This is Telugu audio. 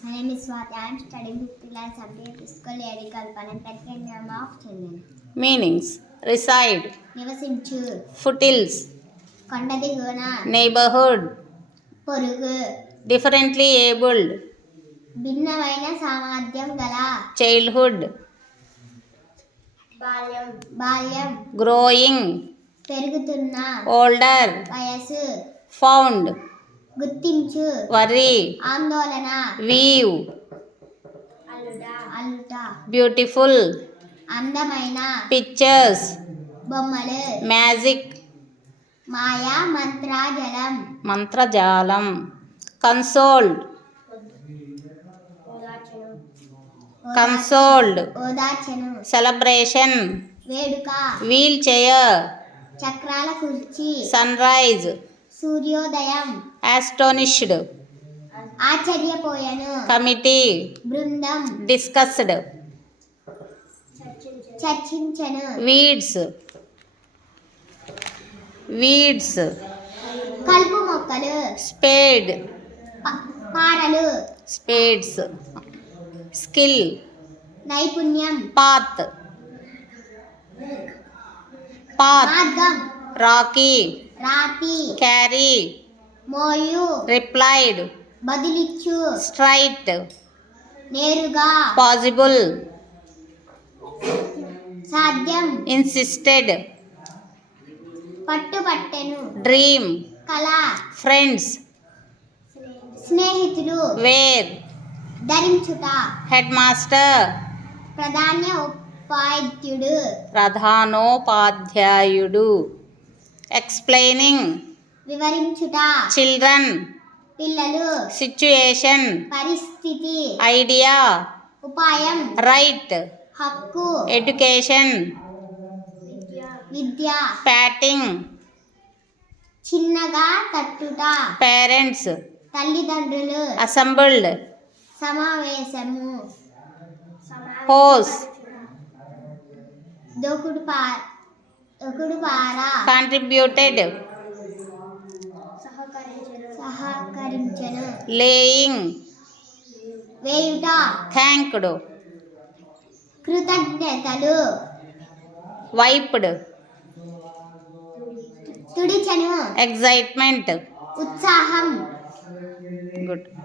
My name is Swati. I am studying 5th class subject physical agriculture and Petchem of children. Meanings reside, నివసించు, ఫుటిల్స్, కొండ దిగువన, నైబర్హుడ్, పొరుగు, డిఫరెంట్లీ ఏబుల్డ్, భిన్నమైన సామర్థ్యం గల, చైల్డ్హుడ్, బాల్యం, గ్రోయింగ్, పెరుగుతున్న, ఓల్డర్, వయసు, ఫౌండ్, గుర్తించు, వరీ, ఆందోళన, వీవ్, అల్లుట, బ్యూటిఫుల్, అందమైన, పిక్చర్స్, బొమ్మలు, మ్యాజిక్, మాయా మంత్రజాలం, మంత్రజాలం, కన్సోల్డ్, ఓదార్చను, సెలబ్రేషన్, వేడుక, వీల్ చైర్, చక్రాల కుర్చీ, సన్ రైజ్, సూర్యోదయం, ఆస్టోనిష్డ్, ఆశ్చర్యపోయెను, కమిటీ, బృందం, డిస్కస్డ్, చర్చించెను, వీడ్స్, కలుపు మొక్కలు, స్పేడ్, పారలు, స్పేడ్స్, స్కిల్, నైపుణ్యం, పాత్, మార్గం, రాకీ, రాతి, క్యారీ, మోయు, రిప్లైడ్, బదులిచ్చు, స్ట్రైట్, నేరుగా, పాసిబుల్, సాధ్యం, ఇన్సిస్టెడ్, పట్టుపట్టెను, డ్రీమ్, కళ, ఫ్రెండ్స్, స్నేహితులు, వేర్, ధరించుట, హెడ్ మాస్టర్, ప్రధానోపాధ్యాయుడు, ఎక్స్ప్లెయినింగ్, వివరించుట, చిల్డ్రన్, పిల్లలు, సిచ్యుయేషన్, పరిస్థితి, ఐడియా, ఉపాయం, రైట్, హక్కు, ఎడ్యుకేషన్, విద్య, ప్యాటింగ్, చిన్నగా తట్టుట, పేరెంట్స్, తల్లిదండ్రులు, అసెంబ్ల్డ్, సమావేశము, హోస్, దొకుడు పార, కాంట్రిబ్యూటెడ్, సహకరించెను, లేయింగ్, వేయుట, థ్యాంక్డ్, కృతజ్ఞతలు, వైప్డ్, తుడిచెను, ఎగ్జైట్మెంట్, ఉత్సాహం. గుడ్.